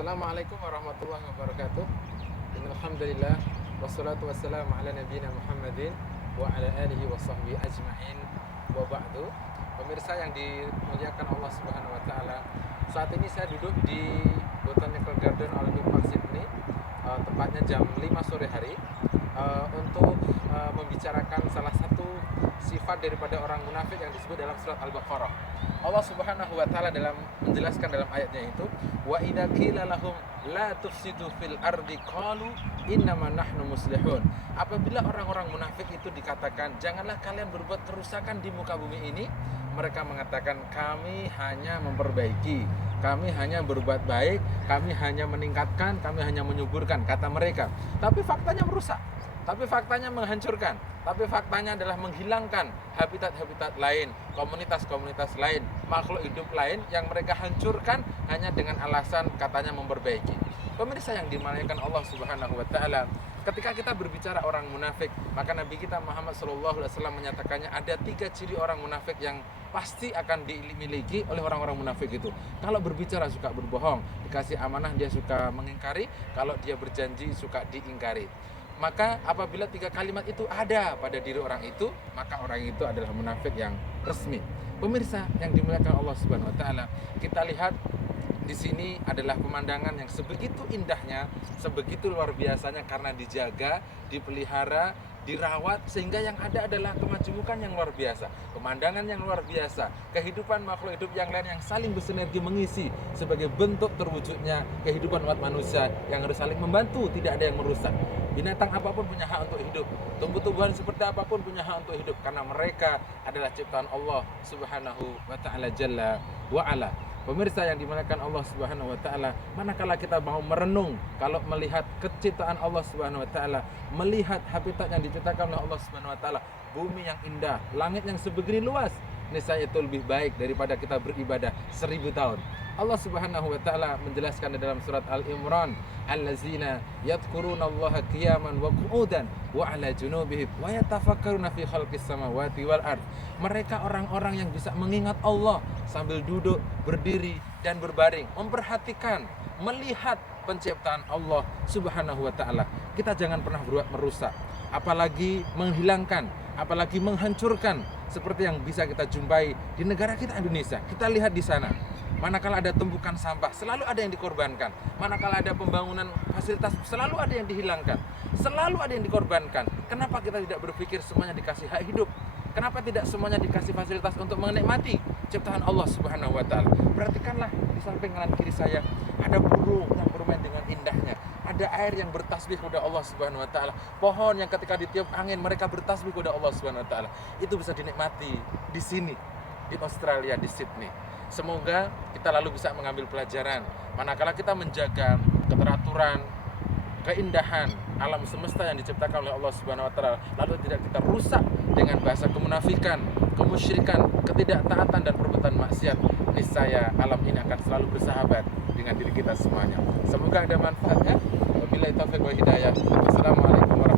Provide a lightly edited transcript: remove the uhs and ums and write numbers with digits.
Assalamualaikum warahmatullahi wabarakatuh. Alhamdulillah wassalatu wassalamu ala nabiyina Muhammadin wa ala alihi wa sahbihi ajma'in wa ba'du. Pemirsa yang dimuliakan Allah Subhanahu wa taala, saat ini saya duduk di Botanical Garden Olympic Park Sydney, tepatnya jam 5 sore hari, untuk membicarakan salah satu sifat daripada orang munafik yang disebut dalam surat Al-Baqarah. Allah Subhanahu wa taala dalam menjelaskan dalam ayatnya itu, wa idza qila lahum la tufsidu fil ardi qalu innama nahnu muslihun. Apabila orang-orang munafik itu dikatakan, janganlah kalian berbuat kerusakan di muka bumi ini, mereka mengatakan kami hanya memperbaiki, kami hanya berbuat baik, kami hanya meningkatkan, kami hanya menyuburkan, kata mereka. Tapi faktanya merusak, tapi faktanya menghancurkan, tapi faktanya adalah menghilangkan habitat-habitat lain, komunitas-komunitas lain, makhluk hidup lain yang mereka hancurkan hanya dengan alasan katanya memperbaiki. Pemirsa yang dimuliakan Allah Subhanahu wa taala, ketika kita berbicara orang munafik, maka Nabi kita Muhammad SAW menyatakannya ada 3 ciri orang munafik yang pasti akan dimiliki oleh orang-orang munafik itu. Kalau berbicara suka berbohong, dikasih amanah dia suka mengingkari, kalau dia berjanji suka diingkari. Maka apabila 3 kalimat itu ada pada diri orang itu, maka orang itu adalah munafik yang resmi. Pemirsa yang dimuliakan Allah Subhanahu wa taala, kita lihat di sini adalah pemandangan yang sebegitu indahnya, sebegitu luar biasanya karena dijaga, dipelihara, dirawat, sehingga yang ada adalah kemajemukan yang luar biasa, pemandangan yang luar biasa, kehidupan makhluk hidup yang lain yang saling bersinergi mengisi sebagai bentuk terwujudnya kehidupan umat manusia yang harus saling membantu, tidak ada yang merusak. Binatang apapun punya hak untuk hidup, tumbuh-tumbuhan seperti apapun punya hak untuk hidup, karena mereka adalah ciptaan Allah Subhanahu wa taala jalla wa ala. Pemirsa yang dimuliakan Allah Subhanahu wa taala, manakala kita mau merenung kalau melihat keciptaan Allah Subhanahu wa taala, melihat habitat yang diciptakan oleh Allah Subhanahu wa taala, bumi yang indah, langit yang sebegini luas, niscaya itu lebih baik daripada kita beribadah 1000 tahun. Allah Subhanahu wa taala menjelaskan di dalam surat Al-Imran, allazina yadhkurunallaha qiyaman wa qu'udan wa 'ala junubihim wa yatafakkaruna fi khalqis samawati wal ard. Mereka orang-orang yang bisa mengingat Allah sambil duduk, berdiri dan berbaring, memperhatikan, melihat penciptaan Allah Subhanahu wa taala. Kita jangan pernah berbuat merusak, apalagi menghilangkan, apalagi menghancurkan seperti yang bisa kita jumpai di negara kita Indonesia. Kita lihat di sana, manakala ada tumpukan sampah, selalu ada yang dikorbankan. Manakala ada pembangunan fasilitas, selalu ada yang dihilangkan, selalu ada yang dikorbankan. Kenapa kita tidak berpikir semuanya dikasih hak hidup? Kenapa tidak semuanya dikasih fasilitas untuk menikmati ciptaan Allah Subhanahu wa taala? Perhatikanlah di samping kanan kiri saya, ada burung yang bermain dengan indahnya. Ada air yang bertasbih kepada Allah Subhanahu wa taala. Pohon yang ketika ditiup angin mereka bertasbih kepada Allah Subhanahu wa taala. Itu bisa dinikmati di sini, di Australia, di Sydney. Semoga kita lalu bisa mengambil pelajaran manakala kita menjaga keteraturan, keindahan alam semesta yang diciptakan oleh Allah Subhanahu wa taala, lalu tidak kita rusak dengan bahasa kemunafikan, kemusyrikan, ketidaktaatan dan perbuatan maksiat. Niscaya alam ini akan selalu bersahabat dengan diri kita semuanya. Semoga ada manfaatnya. Wabillahi taufiq wal hidayah. Wassalamualaikum warahmatullahi wabarakatuh.